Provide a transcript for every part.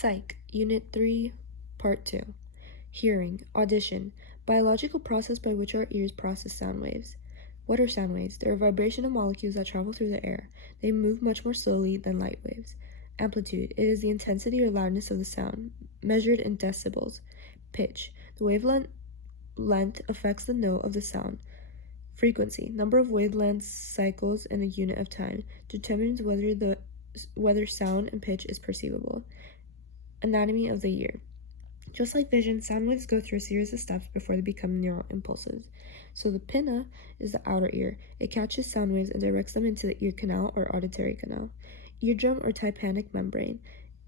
Psych, Unit 3, Part 2. Hearing, audition, biological process by which our ears process sound waves. What are sound waves? They are vibration of molecules that travel through the air. They move much more slowly than light waves. Amplitude, it is the intensity or loudness of the sound, measured in decibels. Pitch, the wavelength affects the note of the sound. Frequency, number of wavelength cycles in a unit of time, determines whether sound and pitch is perceivable. Anatomy of the ear. Just like vision, sound waves go through a series of steps before they become neural impulses. So the pinna is the outer ear. It catches sound waves and directs them into the ear canal or auditory canal. Eardrum or tympanic membrane.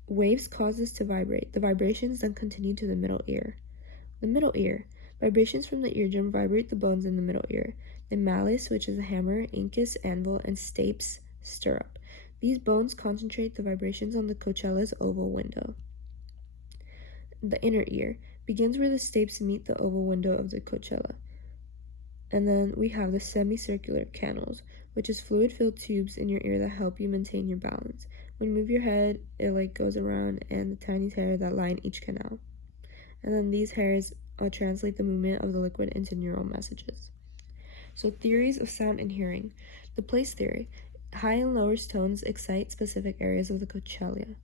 Waves cause this to vibrate. The vibrations then continue to the middle ear. The middle ear. Vibrations from the eardrum vibrate the bones in the middle ear. The malleus, which is a hammer, incus, anvil, and stapes, stirrup. These bones concentrate the vibrations on the cochella's oval window. The inner ear begins where the stapes meet the oval window of the cochella. And then we have the semicircular canals, which is fluid-filled tubes in your ear that help you maintain your balance. When you move your head, it goes around, and the tiny hairs that line each canal. And then these hairs translate the movement of the liquid into neural messages. So theories of sound and hearing. The place theory. High and lower tones excite specific areas of the cochlear,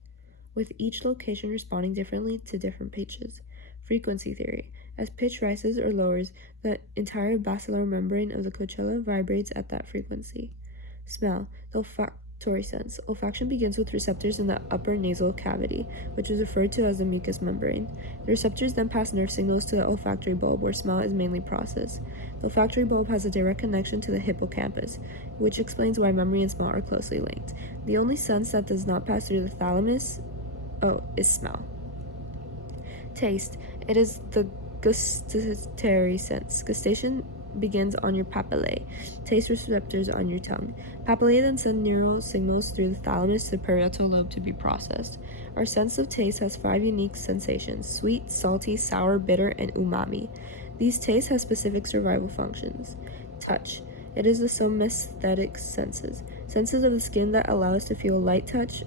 with each location responding differently to different pitches. Frequency theory. As pitch rises or lowers, the entire basilar membrane of the cochlear vibrates at that frequency. Smell. The olfactory sense. Olfaction begins with receptors in the upper nasal cavity, which is referred to as the mucous membrane. The receptors then pass nerve signals to the olfactory bulb, where smell is mainly processed. The olfactory bulb has a direct connection to the hippocampus, which explains why memory and smell are closely linked. The only sense that does not pass through the thalamus is smell. Taste. It is the gustatory sense. Gustation begins on your papillae, taste receptors on your tongue. Papillae then send neural signals through the thalamus to the parietal lobe to be processed. Our sense of taste has 5 unique sensations: sweet, salty, sour, bitter, and umami. These tastes have specific survival functions. Touch. It is the somesthetic senses of the skin that allow us to feel light touch,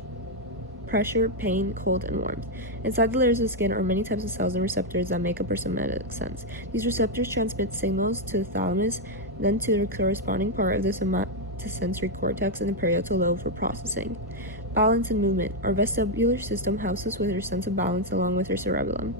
pressure, pain, cold, and warmth. Inside the layers of the skin are many types of cells and receptors that make up our somatic sense. These receptors transmit signals to the thalamus, then to the corresponding part of the somatosensory cortex in the parietal lobe for processing. Balance and movement. Our vestibular system helps us with our sense of balance along with our cerebellum.